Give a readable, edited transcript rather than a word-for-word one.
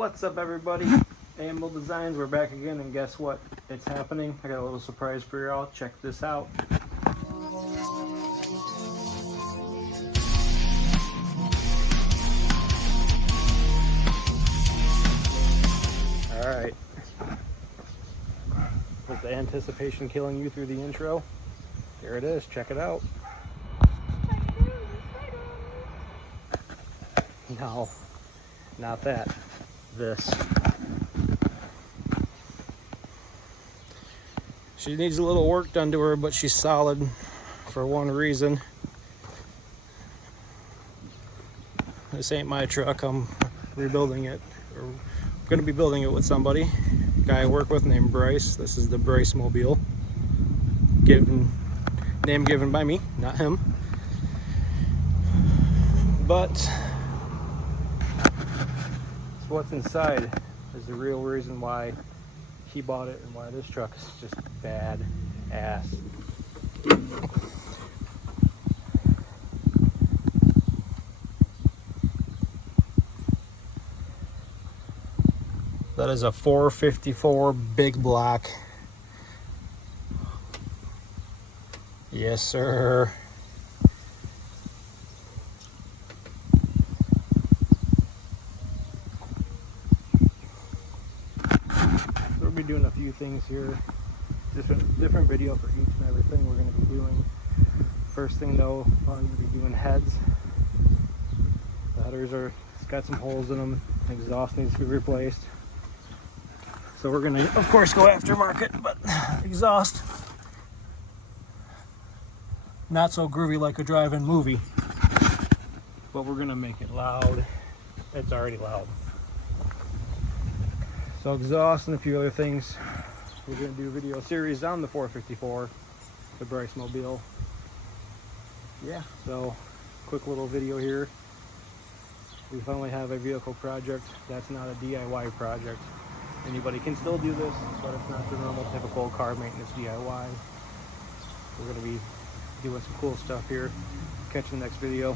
What's up, everybody? A.M.L Designs, we're back again, and guess what? It's happening. I got a little surprise for y'all. Check this out. Alright. Was the anticipation killing you through the intro? Here it is. Check it out. No, not that. This. She needs a little work done to her, but she's solid for one reason. This ain't my truck. I'm rebuilding it. I'm gonna be building it with somebody. A guy I work with named Bryce. This is the Bryce Mobile. Name given by me, not him. But what's inside is the real reason why he bought it and why this truck is just bad ass. That is a 454 big block. Yes, sir. We'll be doing a few things here, different video for each and everything we're going to be doing. First thing though, I'm going to be doing heads. The headers it's got some holes in them. Exhaust needs to be replaced. So we're going to, of course, go aftermarket, but exhaust not so groovy like a drive-in movie. But we're going to make it loud. It's already loud. So exhaust and a few other things. We're going to do a video series on the 454, the Bryce Mobile. Yeah, so quick little video here. We finally have a vehicle project that's not a DIY project. Anybody can still do this, but it's not the normal typical car maintenance DIY. We're going to be doing some cool stuff here. Catch you in the next video.